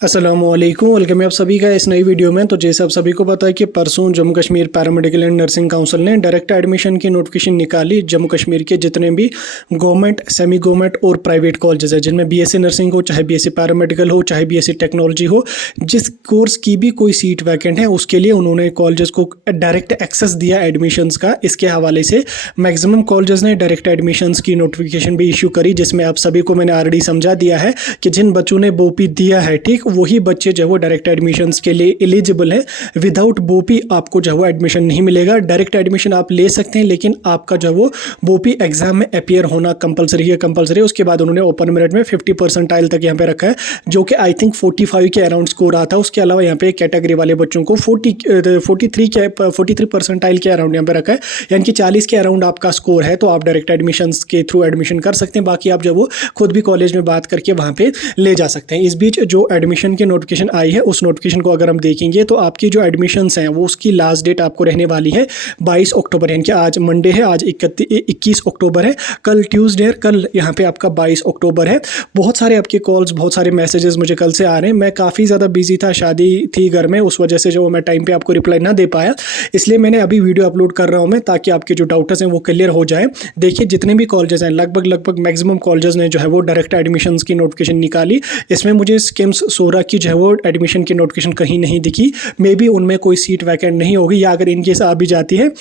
अस्सलामुअलैकुम, वेलकम है आप सभी का इस नई वीडियो में। तो जैसे आप सभी को पता है कि परसों Jammu Kashmir paramedical and nursing council ने डायरेक्ट एडमिशन की नोटिफिकेशन निकाली। जम्मू कश्मीर के जितने भी गवर्नमेंट, सेमी गवर्नमेंट और प्राइवेट कॉलेजेस है, जिनमें बीएससी नर्सिंग हो, चाहे बीएससी पैरामेडिकल हो, चाहे बीएससी टेक्नोलॉजी हो, जिस कोर्स की भी कोई सीट वैकेंट है उसके लिए उन्होंने कॉलेजेस को डायरेक्ट एक्सेस दिया एडमिशन्स का। इसके हवाले से मैक्सिमम कॉलेजेस ने डायरेक्ट एडमिशन्स की नोटिफिकेशन भी इशू करी, जिसमें आप सभी को मैंने ऑलरेडी समझा दिया है कि जिन बच्चों ने बोपी दिया है, ठीक वही बच्चे जो है वो डायरेक्ट एडमिशन्स के लिए एलिजिबल हैं। विदाउट बोपी आपको जो है वो एडमिशन नहीं मिलेगा। डायरेक्ट एडमिशन आप ले सकते हैं, लेकिन आपका जो है वो बोपी एग्जाम में अपीयर होना कंपलसरी है। उसके बाद उन्होंने ओपन मेरिट में 50 परसेंटाइल तक यहाँ पे रखा है, जो कि आई थिंक 45 के अराउंड स्कोर आता है। उसके अलावा यहाँ पे कैटेगरी वाले बच्चों को 43 परसेंटाइल के अराउंड यहाँ पे रखा है, यानी कि 40 के अराउंड आपका स्कोर है तो आप डायरेक्ट एडमिशन्स के थ्रू एडमिशन कर सकते हैं। बाकी आप जो वो खुद भी कॉलेज में बात करके वहाँ पे ले जा सकते हैं। इस बीच जो एडमिशन की नोटिफिकेशन आई है, उस नोटिफिकेशन को अगर हम देखेंगे तो आपकी जो एडमिशन्स हैं वो उसकी लास्ट डेट आपको रहने वाली है 22 अक्टूबर, यानी कि आज मंडे है, आज 21 अक्टूबर है, कल ट्यूसडे है, कल यहाँ पे आपका 22 अक्टूबर है। बहुत सारे आपके कॉल्स, बहुत सारे मैसेजेस मुझे कल से आ रहे हैं। मैं काफ़ी ज़्यादा बिजी था, शादी थी घर में, उस वजह से जो मैं टाइम पे आपको रिप्लाई ना दे पाया, इसलिए मैंने अभी वीडियो अपलोड कर रहा हूँ मैं, ताकि आपके जो डाउट्स हैं वो क्लियर हो जाए। देखिए जितने भी कॉलेजेस हैं, लगभग मैक्सिमम कॉलेजेस ने जो है वो डायरेक्ट एडमिशन्स की नोटिफिकेशन निकाली। इसमें मुझे स्किम्स सोरा की जो है वो एडमिशन की नोटिफिकेशन कहीं नहीं दिखी। मे बी उनमें कोई सीट वैकेंट नहीं होगी, या अगर इनकेस आ भी जाती है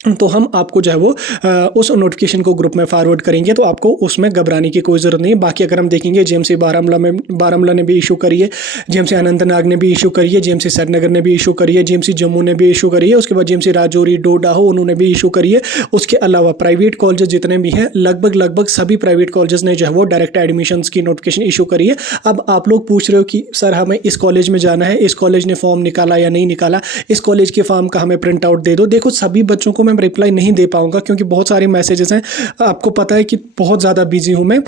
तो हम आपको जो है वो उस नोटिफिकेशन को ग्रुप में फॉरवर्ड करेंगे, तो आपको उसमें घबराने की कोई ज़रूरत नहीं है। बाकी अगर हम देखेंगे, जेएमसी बारामूला ने भी इशू करी है, जेएमसी अनंतनाग ने भी इशू करी है, जेएमसी श्रीनगर ने भी इशू करी है, जेएमसी जम्मू ने भी इशू करी है, उसके बाद जेएमसी राजौरी, डोडा हो, उन्होंने भी इशू करी है। उसके अलावा प्राइवेट कॉलेजेस जितने भी हैं, लगभग सभी प्राइवेट कॉलेजेस ने जो है वो डायरेक्ट एडमिशन्स की नोटिफिकेशन इशू करी है। अब आप लोग पूछ रहे हो कि सर हमें इस कॉलेज में जाना है, इस कॉलेज ने फॉर्म निकाला या नहीं निकाला, इस कॉलेज के फॉर्म का हमें प्रिंट आउट दे दो। देखो सभी बच्चों को मैं रिप्लाई नहीं दे पाऊंगा, क्योंकि बहुत सारे मैसेजेस हैं, आपको पता है कि बहुत ज़्यादा बिजी हूं मैं।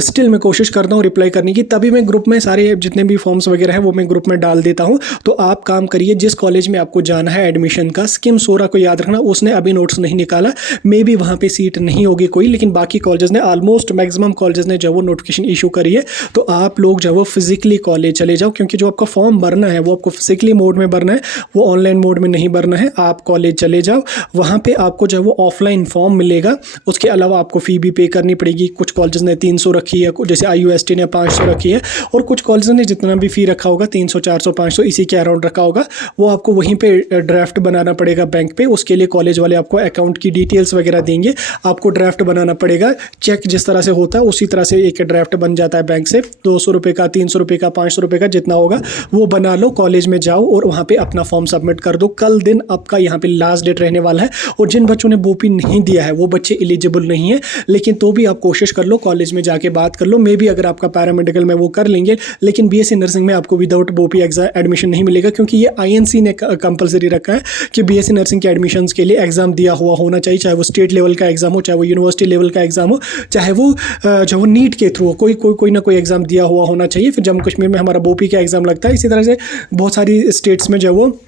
स्टिल मैं कोशिश करता हूं रिप्लाई करने की, तभी मैं ग्रुप में सारे जितने भी फॉर्म्स वगैरह हैं वो मैं ग्रुप में डाल देता हूं। तो आप काम करिए, जिस कॉलेज में आपको जाना है एडमिशन का, स्किम सोरा को याद रखना, उसने अभी नोट्स नहीं निकाला, मे बी वहाँ पे सीट नहीं होगी कोई, लेकिन बाकी कॉलेजेस ने, ऑलमोस्ट मैक्सिमम कॉलेजेस ने जो वो नोटिफिकेशन इशू करी है। तो आप लोग जो वो फिजिकली कॉलेज चले जाओ, क्योंकि जो आपका फॉर्म भरना है वो आपको फिजिकली मोड में भरना है, वो ऑनलाइन मोड में नहीं भरना है। आप कॉलेज चले जाओ, वहाँ पे आपको जो वो ऑफलाइन फॉर्म मिलेगा। उसके अलावा आपको फ़ी भी पे करनी पड़ेगी। कुछ कॉलेजेस ने 300 रखी है, जैसे IUST ने 500 रखी है, और कुछ कॉलेजेस ने जितना भी फ़ी रखा होगा 300, 400, 500 इसी के अराउंड रखा होगा, वो आपको वहीं पे ड्राफ्ट बनाना पड़ेगा बैंक पे। उसके लिए कॉलेज वाले आपको अकाउंट की डिटेल्स वगैरह देंगे, आपको ड्राफ्ट बनाना पड़ेगा। चेक जिस तरह से होता है उसी तरह से एक ड्राफ्ट बन जाता है बैंक से, 200 रुपये का, 300 रुपये का, 500 रुपये का, जितना होगा वो बना लो, कॉलेज में जाओ और वहाँ पर अपना फॉर्म सबमिट कर दो। कल दिन आपका यहाँ पर लास्ट डेट रहने वाला है, और जिन बच्चों ने बोपी नहीं दिया है वो बच्चे एलिजिबल नहीं है, लेकिन तो भी आप कोशिश कर लो, कॉलेज में जाके बात कर लो। मे बी अगर आपका पैरामेडिकल में वो कर लेंगे, लेकिन बीएससी नर्सिंग में आपको विदाउट बोपी एडमिशन नहीं मिलेगा, क्योंकि ये INC ने कंपलसरी रखा है कि बीएससी नर्सिंग के एडमिशन्स के लिए एग्जाम दिया हुआ होना चाहिए, चाहे वो स्टेट लेवल का एग्जाम हो, चाहे वो यूनिवर्सिटी लेवल का एग्जाम हो, चाहे वो जो वो नीट के थ्रू कोई ना कोई एग्जाम दिया हुआ होना चाहिए। फिर जम्मू कश्मीर में हमारा बोपी का एग्जाम लगता है। इसी तरह से बहुत सारी स्टेट्स में जो वो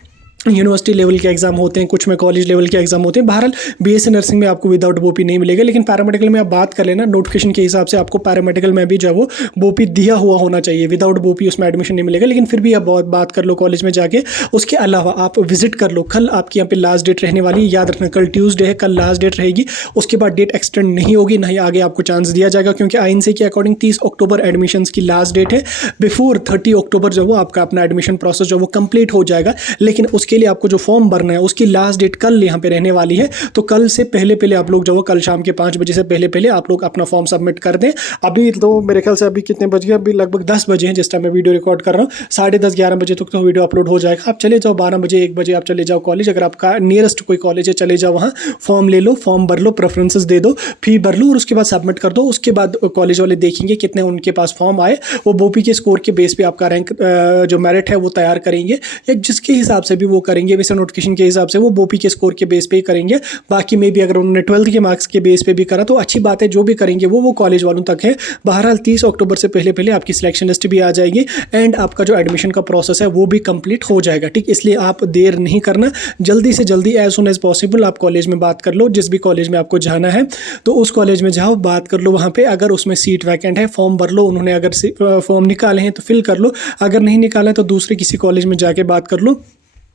यूनिवर्सिटी लेवल के एग्जाम होते हैं, कुछ में कॉलेज लेवल के एग्जाम होते हैं। बहरहाल बीएससी नर्सिंग में आपको विदाउट बोपी नहीं मिलेगा, लेकिन पैरामेडिकल में आप बात कर लेना, नोटिफिकेशन के हिसाब से आपको पैरामेडिकल में भी जो है वो बोपी दिया हुआ होना चाहिए। विदाउट बोपी उसमें एडमिशन नहीं मिलेगा, लेकिन फिर भी आप बहुत बात कर लो कॉलेज में जाके। उसके अलावा आप विजिट कर लो, कल आपकी यहाँ पे लास्ट डेट रहने वाली है, याद रखना कल ट्यूसडे है, कल लास्ट डेट रहेगी। उसके बाद डेट एक्सटेंड नहीं होगी, नहीं आगे आपको चांस दिया जाएगा, क्योंकि INC के अकॉर्डिंग 30 अक्टूबर एडमिशन की लास्ट डेट है। बिफोर 30 अक्टूबर जो वो आपका अपना एडमिशन प्रोसेस जो वो कंप्लीट हो जाएगा, लेकिन उसके लिए आपको जो फॉर्म भरना है उसकी लास्ट डेट कल यहाँ पे रहने वाली है। तो कल से पहले आप लोग जो कल शाम के 5 बजे से पहले आप लोग अपना फॉर्म सबमिट कर दें। अभी तो मेरे ख्याल से अभी कितने बज गए, अभी लगभग 10 बजे हैं जिस टाइम मैं वीडियो रिकॉर्ड कर रहा हूँ। 10:30, 11 बजे तक तो वीडियो अपलोड हो जाएगा। आप चले जाओ 12 बजे, 1 बजे आप चले जाओ कॉलेज, अगर आपका नियरेस्ट कोई कॉलेज है चले जाओ, वहाँ फॉर्म ले लो, फॉर्म भर लो, प्रेफरेंसेस दे दो, फी भर लो, और उसके बाद सबमिट कर दो। उसके बाद कॉलेज वाले देखेंगे कितने उनके पास फॉर्म आए, वो बोपी के स्कोर के बेस पे आपका रैंक जो मेरिट है वो तैयार करेंगे, या जिसके हिसाब से भी वो वो करेंगे वैसे नोटिफिकेशन के हिसाब से वो बोपी के स्कोर के बेस पे ही करेंगे। बाकी में भी अगर उन्होंने 12th के मार्क्स के बेस पे भी करा तो अच्छी बात है, जो भी करेंगे वो कॉलेज वालों तक है। बहरहाल 30 अक्टूबर से पहले आपकी सिलेक्शन लिस्ट भी आ जाएगी एंड आपका जो एडमिशन का प्रोसेस है वो भी कंप्लीट हो जाएगा, ठीक। इसलिए आप देर नहीं करना, जल्दी से जल्दी एज सुन एज पॉसिबल आप कॉलेज में बात कर लो। जिस भी कॉलेज में आपको जाना है तो उस कॉलेज में जाओ, बात कर लो वहाँ पे। अगर उसमें सीट वैकेंट है फॉर्म भर लो, उन्होंने अगर फॉर्म निकाले हैं तो फिल कर लो, अगर नहीं निकाला तो दूसरे किसी कॉलेज में जाके बात कर लो।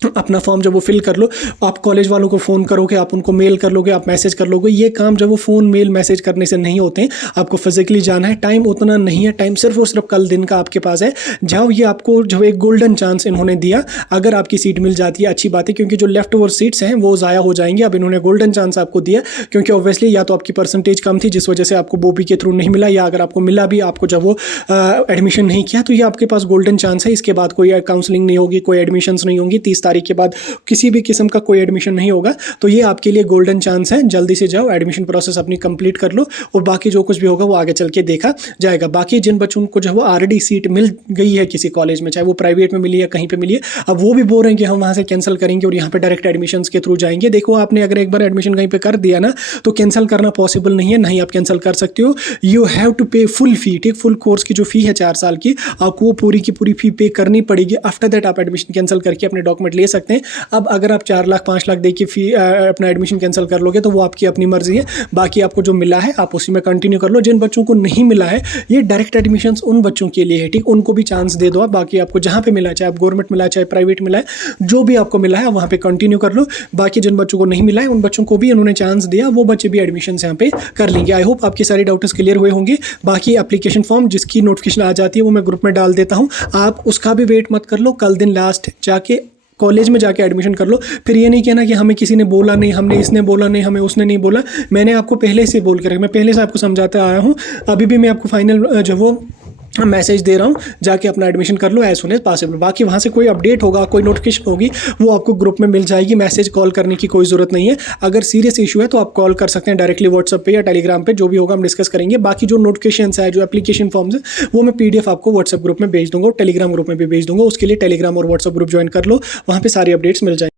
अपना फॉर्म जब वो फिल कर लो, आप कॉलेज वालों को फ़ोन करोगे, आप उनको मेल कर लोगे, आप मैसेज कर लोगे। ये काम जब वो फ़ोन मेल मैसेज करने से नहीं होते हैं, आपको फिजिकली जाना है। टाइम उतना नहीं है, टाइम सिर्फ और सिर्फ कल दिन का आपके पास है। जाओ, ये आपको जो एक गोल्डन चांस इन्होंने दिया, अगर आपकी सीट मिल जाती है अच्छी बात है, क्योंकि जो लेफ्ट ओवर सीट्स हैं वो ज़ाया हो जाएंगी। अब इन्होंने गोल्डन चांस आपको दिया, क्योंकि ऑब्वियसली या तो आपकी परसेंटेज कम थी जिस वजह से आपको बोपी के थ्रू नहीं मिला, या अगर आपको मिला भी, आपको जब वो एडमिशन नहीं किया, तो ये आपके पास गोल्डन चांस है। इसके बाद कोई काउंसलिंग नहीं होगी, कोई एडमिशन्स नहीं होंगी, 30 तारीख के बाद किसी भी किस्म का कोई एडमिशन नहीं होगा। तो ये आपके लिए गोल्डन चांस है, जल्दी से जाओ, एडमिशन प्रोसेस अपनी कंप्लीट कर लो और बाकी जो कुछ भी होगा वो आगे चल के देखा जाएगा। बाकी जिन बच्चों को जो है ऑलरेडी सीट मिल गई है किसी कॉलेज में, चाहे वो प्राइवेट में मिली है कहीं पे मिली है, अब वो भी बोल रहे हैं कि हम वहाँ से कैंसिल करेंगे और यहाँ पे डायरेक्ट एडमिशन के थ्रू जाएंगे। देखो, आपने अगर एक बार एडमिशन कहीं पर कर दिया ना तो कैंसिल करना पॉसिबल नहीं है, नहीं आप कैंसिल कर सकते हो। यू हैव टू पे फुल फी, ठीक। फुल कोर्स की जो फी है 4 साल की, आपको वो पूरी की पूरी फी पे करनी पड़ेगी। आफ्टर दैट आप एडमिशन कैंसिल करके अपने डॉक्यूमेंट ले सकते हैं। अब अगर आप 4 लाख 5 लाख दे के फी अपना एडमिशन कैंसिल कर लोगे तो वो आपकी अपनी मर्जी है। बाकी आपको जो मिला है आप उसी में कंटिन्यू कर लो। जिन बच्चों को नहीं मिला है, ये डायरेक्ट एडमिशन्स उन बच्चों के लिए है, ठीक। उनको भी चांस दे दो आप। बाकी आपको जहाँ पे मिला है, चाहे आप गवर्नमेंट मिला है चाहे प्राइवेट मिला है, जो भी आपको मिला है वहाँ पे कंटिन्यू कर लो। बाकी जिन बच्चों को नहीं मिला है उन बच्चों को भी उन्होंने चांस दिया, वो बच्चे भी एडमिशन यहाँ पे कर लेंगे। आई होप आपके सारे डाउट्स क्लियर हुए होंगे। बाकी एप्लीकेशन फॉर्म जिसकी नोटिफिकेशन आ जाती है वो मैं ग्रुप में डाल देता हूँ, आप उसका भी वेट मत कर लो। कल दिन लास्ट जाके कॉलेज में जाके एडमिशन कर लो। फिर ये नहीं कहना कि हमें किसी ने बोला नहीं, हमने इसने बोला नहीं, हमें उसने नहीं बोला। मैंने आपको पहले से बोल कर, मैं पहले से आपको समझाता आया हूँ। अभी भी मैं आपको फाइनल जो वो मैसेज दे रहा हूँ, जाके अपना एडमिशन कर लो एज सुन एज पॉसिबल। बाकी वहाँ से कोई अपडेट होगा, कोई नोटिफिकेशन होगी, वो आपको ग्रुप में मिल जाएगी। मैसेज कॉल करने की कोई ज़रूरत नहीं है। अगर सीरियस इशू है तो आप कॉल कर सकते हैं डायरेक्टली व्हाट्सएप पे या टेलीग्राम पे, जो भी होगा हम डिस्कस करेंगे। बाकी जो नोटिफिकेशन है, जो एप्लीकेशन फॉर्म्स है, वो मैं PDF आपको व्हाट्सएप ग्रुप में भेज दूंगा और टेलीग्राम ग्रुप में भी भेज दूंगा। उसके लिए टेलीग्राम और व्हाट्सएप ग्रुप ज्वाइन कर लो, वहाँ पर सारी अपडेट्स मिल जाएंगी।